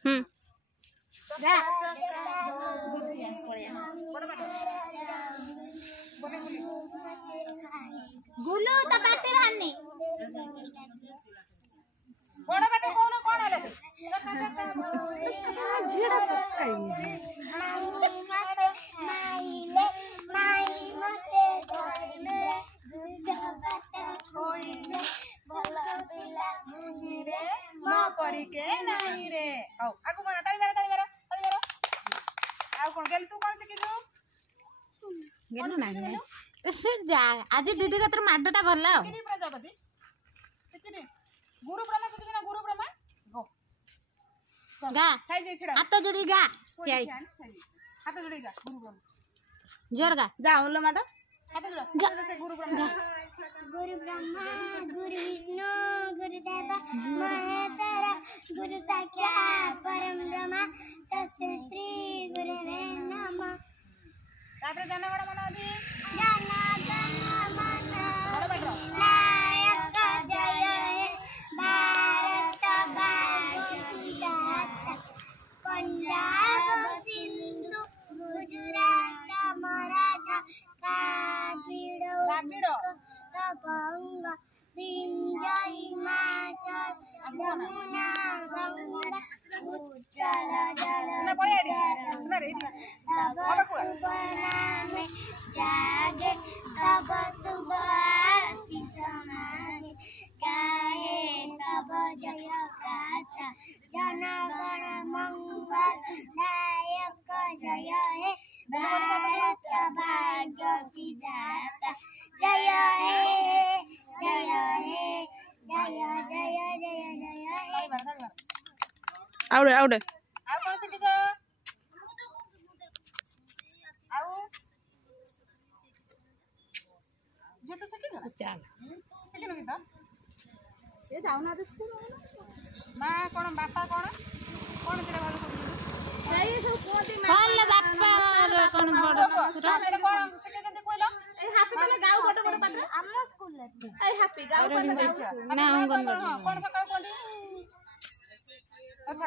गुलू तो पाते रहनी बड़ बाटे कोन कोन हले झीड़ा पकाई माइले माई मते धरले दूध बाटे होइले भला पिला मुनी रे म परी के नाही रे औ आगु बना ताली मारो आउ कोन गेल तू कोन सिकिलु गेलु नाही जा आज दीदी कतर माडटा भला किनी प्रजापति किनी गुरु ब्रह्मा सिकिना गुरु ब्रह्मा गो गा छाई जे छडा हाथ जोड़ी गा हाथ जोड़ी जा गुरु ब्रह्मा जोर गा जा होलो माडा हाथ जोड़ से गुरु ब्रह्मा गुरु ब्रह्मा गुरु विष्णु गुरु देव महेश्वर गुरु साक्षात् परम ब्रह्म तस्मै श्री गुरुवे नमः ताପରେ ଜାନା ବଡ ମନ ଅଛି जन गण मन ବଡ ବାଟର नायक जय हे भारत भाग्य विधाता पंजाब सिंधु गुजरात मराठा रापिडो बंग विंध्य हिमाचल यमुना गंगा उच्चल जल ना पळेडी ना रे तब शुभ नामे जागे तब शुभ आशीष मांगे गाये तब जय गाथा जन गण मंगल नायक जय हे भारत भाग्य विधाता जय हे जय हे जय जय जय जय हे आउडे आउ कोन सिकिछ आउ जे तो सिकिछ चल सिकिनो कि त से जाउना त स्कूल मां कोन बापा कोन कोन सेरे भालो सेई सब कोती मां कौन बापा और कौन बड़ पुरा सेरे कोन सिके जंते कोइलो ए हैप्पी वाला गाँव बड़ बड़ पात्र हमर स्कूल ए हैप्पी गाँव वाला गाँव ना अंगनवाड़ी कोन सकाळ कोंदी अच्छा